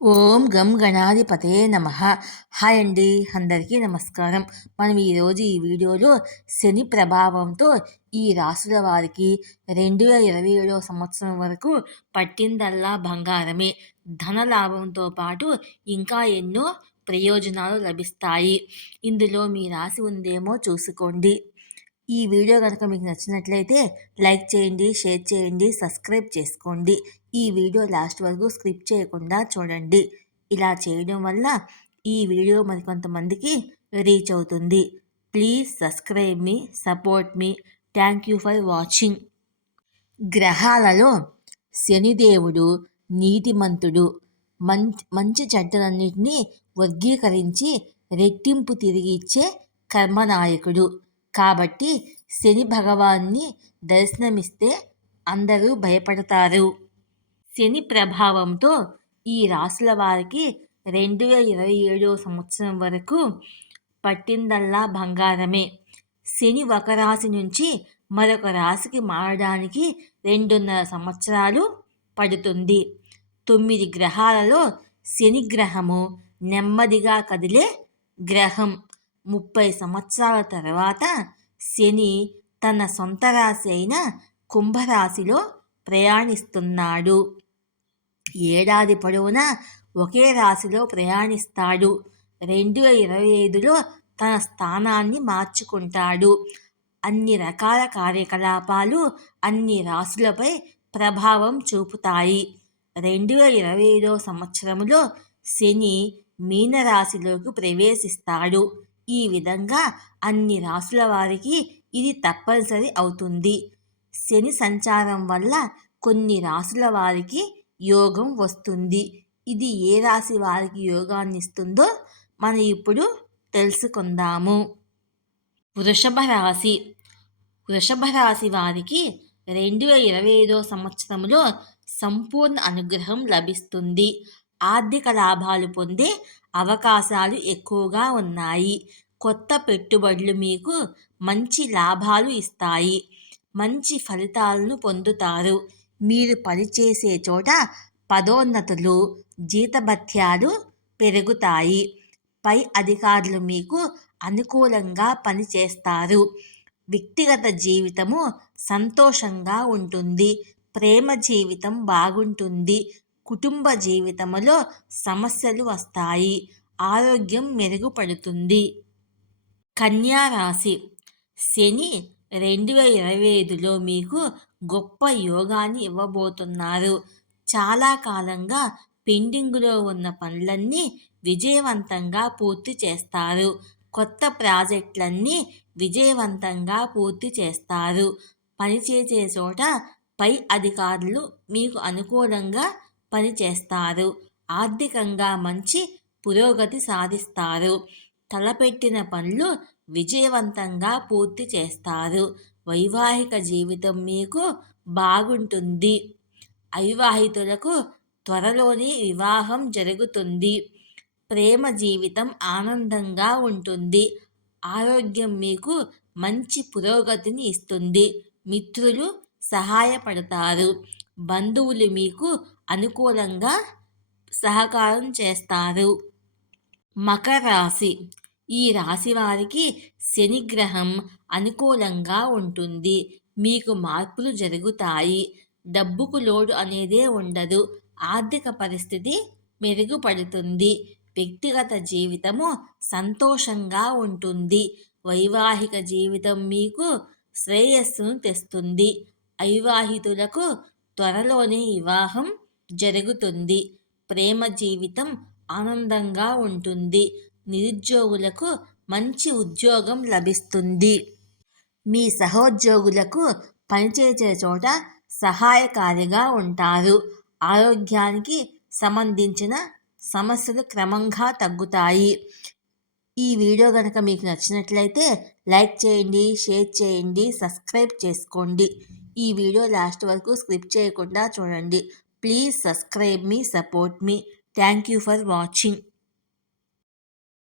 ఓం గం గణాధిపతే నమ. హాయ్ అండి అందరికీ నమస్కారం. మనం ఈరోజు ఈ వీడియోలో శని ప్రభావంతో ఈ రాసుల వారికి రెండు వేల ఇరవై ఏడవ సంవత్సరం వరకు పట్టిందల్లా బంగారమే. ధన లాభంతో పాటు ఇంకా ఎన్నో ప్రయోజనాలు లభిస్తాయి. ఇందులో మీ రాసి ఉందేమో చూసుకోండి. ఈ వీడియో కనుక మీకు నచ్చినట్లయితే లైక్ చేయండి షేర్ చేయండి సబ్స్క్రైబ్ చేసుకోండి. ఈ వీడియో లాస్ట్ వరకు స్క్రిప్ చేయకుండా చూడండి. ఇలా చేయడం వల్ల ఈ వీడియో మరికొంతమందికి రీచ్ అవుతుంది. ప్లీజ్ సబ్స్క్రైబ్ మీ support me. Thank you for watching. గ్రహాలలో శనిదేవుడు నీతిమంతుడు మంచి మంచి చెడ్డలన్నింటినీ వర్గీకరించి రెట్టింపు తిరిగి ఇచ్చే కర్మనాయకుడు. కాబట్టి శని భగవాన్ని దర్శనమిస్తే అందరూ భయపడతారు. శని ప్రభావంతో ఈ రాసుల వారికి రెండు వేల ఇరవై ఏడవ సంవత్సరం వరకు పట్టిందల్లా బంగారమే. శని ఒక రాశి నుంచి మరొక రాశికి మారడానికి రెండున్నర సంవత్సరాలు పడుతుంది. తొమ్మిది గ్రహాలలో శని గ్రహము నెమ్మదిగా కదిలే గ్రహం. ముప్పై సంవత్సరాల తర్వాత శని తన సొంత రాశి అయిన కుంభరాశిలో ప్రయాణిస్తున్నాడు. ఏడాది పొడవునా ఒకే రాశిలో ప్రయాణిస్తాడు. రెండు వేల ఇరవై ఐదులో తన స్థానాన్ని మార్చుకుంటాడు. అన్ని రకాల కార్యకలాపాలు అన్ని రాశులపై ప్రభావం చూపుతాయి. రెండు వేల ఇరవై ఐదో సంవత్సరంలో శని మీనరాశిలోకి ప్రవేశిస్తాడు. ఈ విధంగా అన్ని రాసుల వారికి ఇది తప్పనిసరి అవుతుంది. శని సంచారం వల్ల కొన్ని రాసుల వారికి యోగం వస్తుంది. ఇది ఏ రాశి వారికి యోగాన్ని ఇస్తుందో మనం ఇప్పుడు తెలుసుకుందాము. వృషభ రాశి. వృషభ రాశి వారికి రెండు వేల ఇరవై ఐదో సంవత్సరంలో సంపూర్ణ అనుగ్రహం లభిస్తుంది. ఆర్థిక లాభాలు పొందే అవకాశాలు ఎక్కువగా ఉన్నాయి. కొత్త పెట్టుబడులు మీకు మంచి లాభాలు ఇస్తాయి. మంచి ఫలితాలను పొందుతారు. మీరు పనిచేసే చోట పదోన్నతులు జీతభత్యాలు పెరుగుతాయి. పై అధికారులు మీకు అనుకూలంగా పనిచేస్తారు. వ్యక్తిగత జీవితము సంతోషంగా ఉంటుంది. ప్రేమ జీవితం బాగుంటుంది. కుటుంబ జీవితంలో సమస్యలు వస్తాయి. ఆరోగ్యం మెరుగుపడుతుంది. కన్యా రాశి. శని రెండు వేల ఇరవై ఐదులో మీకు గొప్ప యోగాన్ని ఇవ్వబోతున్నారు. చాలా కాలంగా పెండింగ్లో ఉన్న పనులన్నీ విజయవంతంగా పూర్తి చేస్తారు. కొత్త ప్రాజెక్టులన్నీ విజయవంతంగా పూర్తి చేస్తారు. పనిచేసే చోట పై అధికారులు మీకు అనుకూలంగా పనిచేస్తారు ఆర్థికంగా మంచి పురోగతి సాధిస్తారు. తలపెట్టిన పనులు విజయవంతంగా పూర్తి చేస్తారు. వైవాహిక జీవితం మీకు బాగుంటుంది. అవివాహితులకు త్వరలోనే వివాహం జరుగుతుంది. ప్రేమ జీవితం ఆనందంగా ఉంటుంది. ఆరోగ్యం మీకు మంచి పురోగతిని ఇస్తుంది. మిత్రులు సహాయపడతారు. బంధువులు మీకు అనుకూలంగా సహకారం చేస్తారు. మకర రాశి. ఈ రాశి వారికి శనిగ్రహం అనుకూలంగా ఉంటుంది. మీకు మార్పులు జరుగుతాయి. డబ్బుకు లోటు అనేదే ఉండదు. ఆర్థిక పరిస్థితి మెరుగుపడుతుంది. వ్యక్తిగత జీవితము సంతోషంగా ఉంటుంది. వైవాహిక జీవితం మీకు శ్రేయస్సును తెస్తుంది. అవివాహితులకు త్వరలోనే వివాహం జరుగుతుంది. ప్రేమ జీవితం ఆనందంగా ఉంటుంది. నిరుద్యోగులకు మంచి ఉద్యోగం లభిస్తుంది. మీ సహోద్యోగులకు పనిచేసే చోట సహాయకారిగా ఉంటారు. ఆరోగ్యానికి సంబంధించిన సమస్యలు క్రమంగా తగ్గుతాయి. ఈ వీడియో కనుక మీకు నచ్చినట్లయితే లైక్ చేయండి షేర్ చేయండి సబ్స్క్రైబ్ చేసుకోండి. ఈ వీడియో లాస్ట్ వరకు స్క్రిప్ట్ చేయకుండా చూడండి. Please subscribe me, support me. Thank you for watching.